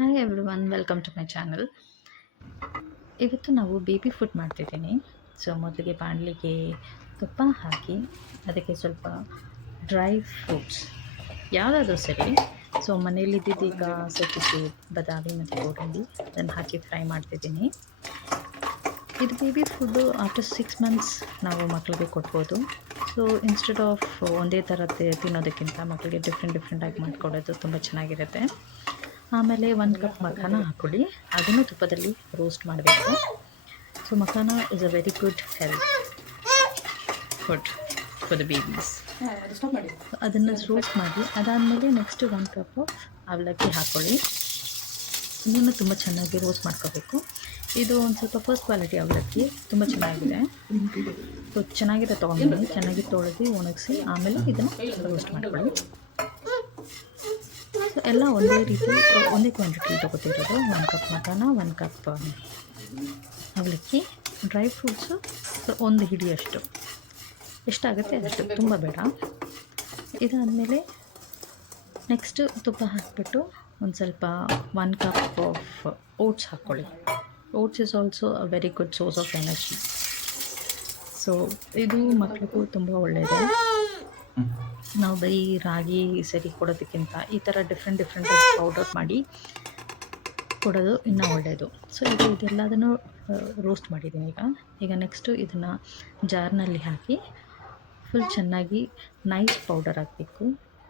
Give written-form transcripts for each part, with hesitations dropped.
Hi everyone, welcome to my channel. ಇವತ್ತು ನಾವು baby food ಮಾಡ್ತಿದ್ದೀನಿ. ಸೊ ಮೊದಲಿಗೆ ಬಾಣಲಿಗೆ ತುಪ್ಪ ಹಾಕಿ ಅದಕ್ಕೆ ಸ್ವಲ್ಪ ಡ್ರೈ ಫ್ರೂಟ್ಸ್ ಯಾವುದಾದ್ರೂ ಸರಿ. ಸೊ ಮನೇಲಿದ್ದಿದ್ದೀಗ ಸಜ್ಜಿಗೆ, ಬಾದಾಮಿ ಮತ್ತು ಗೋಡಂಬಿ ಅದನ್ನು ಹಾಕಿ ಫ್ರೈ ಮಾಡ್ತಿದ್ದೀನಿ. ಇದು ಬೇಬಿ ಫುಡ್ಡು ಆಫ್ಟರ್ 6 ಮಂತ್ಸ್ ನಾವು ಮಕ್ಕಳಿಗೆ ಕೊಡ್ಬೋದು. ಸೊ ಇನ್ಸ್ಟೆಡ್ ಆಫ್ ಒಂದೇ ಥರ ತಿನ್ನೋದಕ್ಕಿಂತ ಮಕ್ಕಳಿಗೆ ಡಿಫ್ರೆಂಟಾಗಿ ಮಾಡಿಕೊಡೋದು ತುಂಬ ಚೆನ್ನಾಗಿರುತ್ತೆ. ಆಮೇಲೆ 1 ಕಪ್ ಮಖಾನ ಹಾಕ್ಕೊಳ್ಳಿ. ಅದನ್ನು ತುಪ್ಪದಲ್ಲಿ ರೋಸ್ಟ್ ಮಾಡಬೇಕು. So makhana is a very good health food for the babies. ಅದನ್ನು ರೋಸ್ಟ್ ಮಾಡಿ ಅದಾದಮೇಲೆ ನೆಕ್ಸ್ಟ್ 1 ಕಪ್ ಆಫ್ ಅವಲಕ್ಕಿ ಹಾಕ್ಕೊಳ್ಳಿ. ಇದನ್ನು ತುಂಬ ಚೆನ್ನಾಗಿ ರೋಸ್ಟ್ ಮಾಡ್ಕೋಬೇಕು. ಇದು ಒಂದು ಸ್ವಲ್ಪ ಫಸ್ಟ್ ಕ್ವಾಲಿಟಿ ಅವಲಕ್ಕಿ, ತುಂಬ ಚೆನ್ನಾಗಿದೆ. ಸೊ ಚೆನ್ನಾಗಿದೆ ತೊಗೊಂಡು ಚೆನ್ನಾಗಿ ತೊಳೆದು ಒಣಗಿಸಿ ಆಮೇಲೆ ಇದನ್ನು ರೋಸ್ಟ್ ಮಾಡ್ಕೊಳ್ಳಿ. ಸೊ ಎಲ್ಲ ಒಂದೇ ಕ್ವಾಂಟಿಟಿ ತೊಗೋತಿರೋದು. 1 ಕಪ್ ಮಖಾನ, 1 ಕಪ್ ಅವಲಕ್ಕಿ, ಡ್ರೈ ಫ್ರೂಟ್ಸು ಒಂದು ಹಿಡಿಯಷ್ಟು, ಎಷ್ಟಾಗುತ್ತೆ ಅಷ್ಟು, ತುಂಬ ಬೇಡ. ಇದಾದಮೇಲೆ ನೆಕ್ಸ್ಟು ತುಪ್ಪ ಹಾಕಿಬಿಟ್ಟು ಒಂದು ಸ್ವಲ್ಪ 1 ಕಪ್ ಆಫ್ ಓಟ್ಸ್ ಹಾಕ್ಕೊಳ್ಳಿ. Oats is also a very good source of energy. So ಇದು ಮಕ್ಕಳಿಗೂ ತುಂಬ ಒಳ್ಳೆಯದು. ನಾವು ಬರೀ ರಾಗಿ ಸರಿ ಕೊಡೋದಕ್ಕಿಂತ ಈ ಥರ ಡಿಫ್ರೆಂಟಾಗಿ ಪೌಡರ್ ಮಾಡಿ ಕೊಡೋದು ಇನ್ನೂ ಒಳ್ಳೆಯದು. ಸೊ ಇದೆಲ್ಲದನ್ನು ರೋಸ್ಟ್ ಮಾಡಿದ್ದೀನಿ. ಈಗ ನೆಕ್ಸ್ಟು ಇದನ್ನು ಜಾರ್ನಲ್ಲಿ ಹಾಕಿ ಫುಲ್ ಚೆನ್ನಾಗಿ ನೈಸ್ ಪೌಡರ್ ಹಾಕಬೇಕು.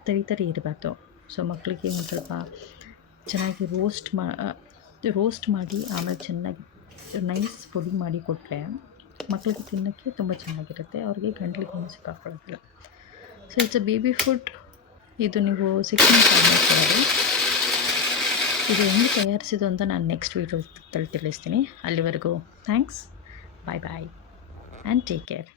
ತರಿ ಇರಬಾರ್ದು. ಸೊ ಮಕ್ಕಳಿಗೆ ಒಂದು ಸ್ವಲ್ಪ ಚೆನ್ನಾಗಿ ರೋಸ್ಟ್ ಮಾಡಿ ಆಮೇಲೆ ಚೆನ್ನಾಗಿ ನೈಸ್ ಪುಡಿ ಮಾಡಿ ಕೊಟ್ಟರೆ ಮಕ್ಕಳಿಗೆ ತಿನ್ನೋಕ್ಕೆ ತುಂಬ ಚೆನ್ನಾಗಿರುತ್ತೆ. ಅವ್ರಿಗೆ ಗಂಟ್ಲಿಗೆ ಸಿಕ್ಕಾಕೊಳ್ಳೋದಿಲ್ಲ. So it's a baby food. ಇದು ನೀವು 6 ಮಂತ್ಸ್ ಆದಮೇಲೆ ಕೊಡೋದು. ಇದು ಹೆಂಗೆ ತಯಾರಿಸಿದ್ದು ಅಂತ ನಾನು ನೆಕ್ಸ್ಟ್ ವೀಡಿಯೋದಲ್ಲಿ ತಿಳಿಸ್ತೀನಿ. ಅಲ್ಲಿವರೆಗೂ thanks, bye and take care.